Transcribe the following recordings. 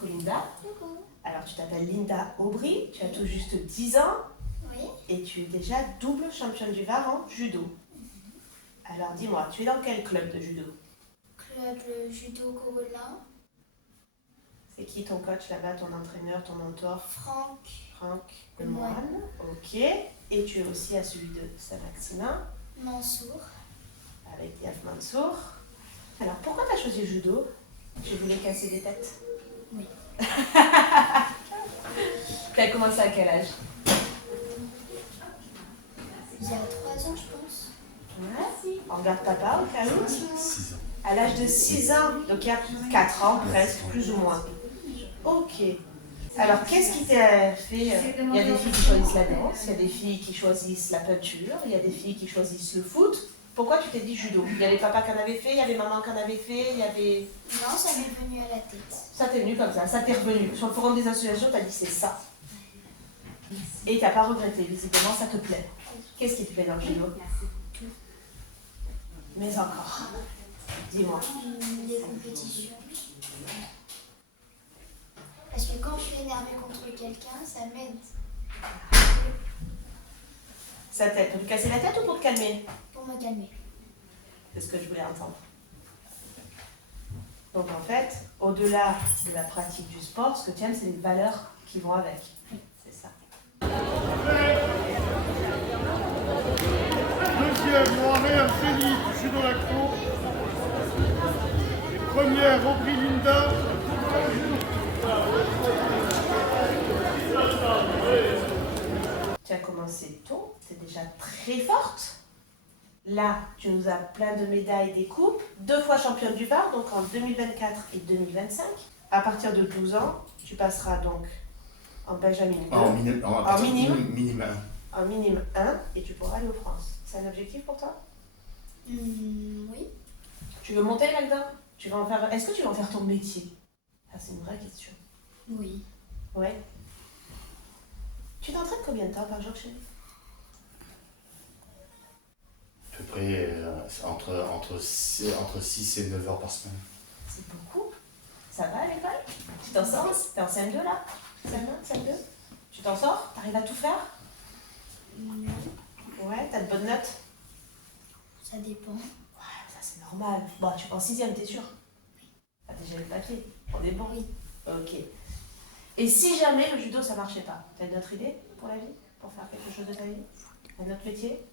Coucou Linda. Coucou. Alors tu t'appelles Linda Aubry, tu as tout juste 10 ans Oui. et tu es déjà double championne du Var en judo. Alors dis-moi, tu es dans quel club de judo? Club judo Cogolin. C'est qui ton coach là-bas, ton entraîneur, ton mentor? Franck Lemoine. Ok. Et tu es aussi à celui de Saint-Maximin Mansour. avec Diaf Mansour. Alors pourquoi tu as choisi le judo? Tu voulais casser des têtes? Oui. Tu as commencé à quel âge? Il y a 3 ans, je pense. Ouais. On regarde papa au cas où. 6 ans. À l'âge de 6 ans, donc il y a 4 ans presque, plus ou moins. Ok. Alors qu'est-ce qui t'a fait Il y a des filles qui choisissent la danse, il y a des filles qui choisissent la peinture, il y a des filles qui choisissent le foot. Pourquoi tu t'es dit judo? Il y avait papa qui en avait fait, il y avait maman qui en avait fait, il y avait... Non, ça m'est venu à la tête. Ça t'est venu comme ça t'est revenu. Sur le forum des associations, t'as dit c'est ça. Et t'as pas regretté, visiblement ça te plaît. Qu'est-ce qui te plaît dans le judo? Mais encore, dis-moi. Les compétitions. Parce que quand je suis énervée contre quelqu'un, ça m'aide Ça t'aide pour te casser la tête ou pour te calmer? pour me calmer. C'est ce que je voulais entendre. Donc en fait, au-delà de la pratique du sport, ce que tu aimes, c'est les valeurs qui vont avec. C'est ça. Deuxième, Mohamed Amseni, judo lacro. Et première, Aubry Linda. Tu as commencé tôt, tu es déjà très forte. Là, tu nous as plein de médailles, des coupes, 2 fois championne du Var, donc en 2024 et 2025. À partir de 12 ans, tu passeras donc en Benjamin 2, Minime 1. en minime 1, et tu pourras aller aux France. C'est un objectif pour toi? Oui. Tu veux monter là-dedans? Tu vas en faire... Est-ce que tu vas en faire ton métier? Ah, c'est une vraie question. Oui. Ouais. Tu t'entraînes combien de temps par jour chez nous? À peu près entre 6 et 9 heures par semaine. C'est beaucoup. Ça va à l'école? Tu t'en sors? T'es en CM2 là? CM1, CM2? Tu t'en sors? T'arrives à tout faire? Non. Ouais, t'as de bonnes notes? Ça dépend. Ouais, ça c'est normal. Bon, tu prends 6ème, t'es sûr? T'as déjà le papier? On est bon? Oui. Ok. Et si jamais le judo ça marchait pas, t'as une autre idée pour la vie? Pour faire quelque chose de ta vie? Un autre métier?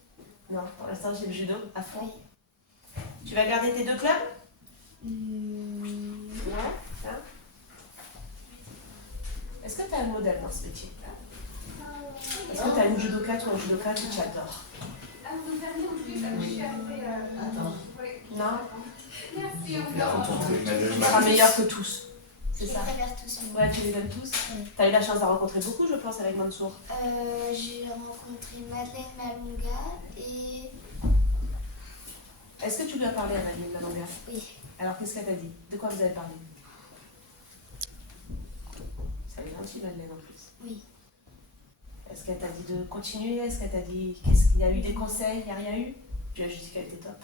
Non, pour l'instant j'ai le judo à fond. Tu vas garder tes 2 clubs? Ouais. Hein? Est-ce que tu as un modèle dans ce métier? Est-ce que tu as une judoka ou un judoka que tu adores? Non? Tu seras meilleur que tous. C'est Je ça? préfère tous. Ouais, tu les donnes tous? Oui. Tu as eu la chance d'en rencontrer beaucoup, je pense, avec Mansour. J'ai rencontré Madeleine Malunga et... Est-ce que tu lui as parlé à Madeleine Malonga? Oui. Alors, qu'est-ce qu'elle t'a dit? De quoi vous avez parlé? Ça est gentil, Madeleine, en plus. Oui. Est-ce qu'elle t'a dit de continuer? Est-ce qu'elle t'a dit qu'est-ce qu'il y a eu des conseils? Il n'y a rien eu? Tu as juste dit qu'elle était top?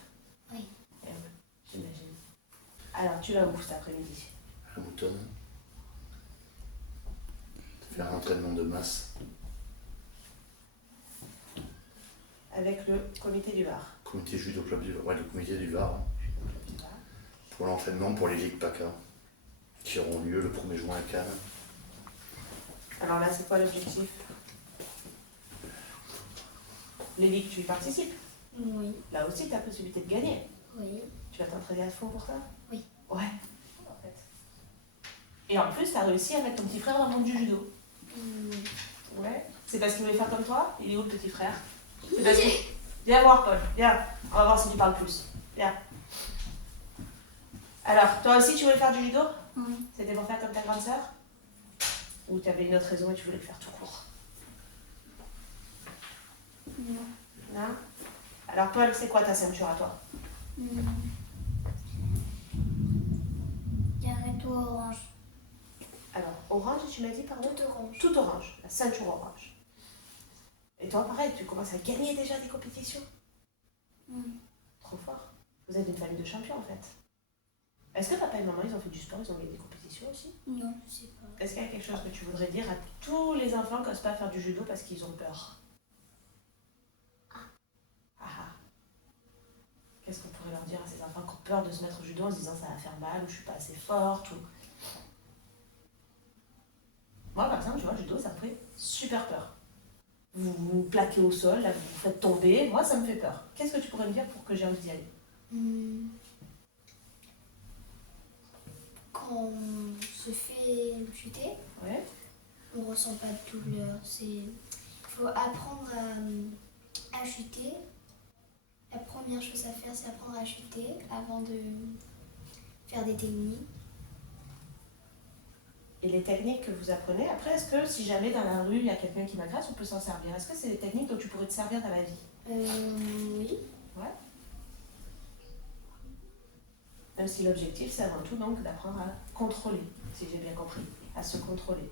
Oui. Et ouais, j'imagine. Alors, tu vas où cet après-midi? À Mouton. Faire un entraînement de masse. Avec le comité du Var. Comité judo club du Var. Ouais, le comité du Var. Pour l'entraînement pour les Ligues PACA. Qui auront lieu le 1er juin à Cannes. Alors là, c'est quoi l'objectif? Les ligues, tu y participes. Oui. Là aussi, tu as la possibilité de gagner. Oui. Tu vas t'entraîner à fond pour ça? Oui. Ouais. En fait. Et en plus, tu as réussi à mettre ton petit frère dans le monde du judo. Ouais. C'est parce qu'il voulait faire comme toi? Il est où le petit frère? C'est parce que... Viens voir Paul, viens. On va voir si tu parles plus. Viens. Alors, toi aussi, tu voulais faire du judo? Oui. C'était pour faire comme ta grande sœur? Ou tu avais une autre raison et tu voulais le faire tout court? Non. Non? Alors Paul, c'est quoi ta ceinture à toi? Garato orange. Alors, orange, tu m'as dit, pardon? Tout orange. Tout orange, la ceinture orange. Et toi, pareil, tu commences à gagner déjà des compétitions? Oui. Trop fort. Vous êtes une famille de champions, en fait. Est-ce que papa et maman, ils ont fait du sport, ils ont gagné des compétitions aussi? Non, je sais pas. Est-ce qu'il y a quelque chose que tu voudrais dire à tous les enfants qui n'osent pas faire du judo parce qu'ils ont peur? Ah. Qu'est-ce qu'on pourrait leur dire à ces enfants qui ont peur de se mettre au judo en se disant ça va faire mal ou je suis pas assez forte ou... Moi, par exemple, tu vois, le judo, ça me fait super peur. Vous vous plaquez au sol, là, vous vous faites tomber. Moi, ça me fait peur. Qu'est-ce que tu pourrais me dire pour que j'ai envie d'y aller? Quand on se fait chuter, Ouais. on ressent pas de douleur. Il faut apprendre à chuter. La première chose à faire, c'est apprendre à chuter avant de faire des techniques. Et les techniques que vous apprenez, après, est-ce que si jamais dans la rue, il y a quelqu'un qui m'agresse, on peut s'en servir? Est-ce que c'est des techniques dont tu pourrais te servir dans la vie? Oui. Ouais. Même si l'objectif, c'est avant tout donc d'apprendre à contrôler, si j'ai bien compris, à se contrôler.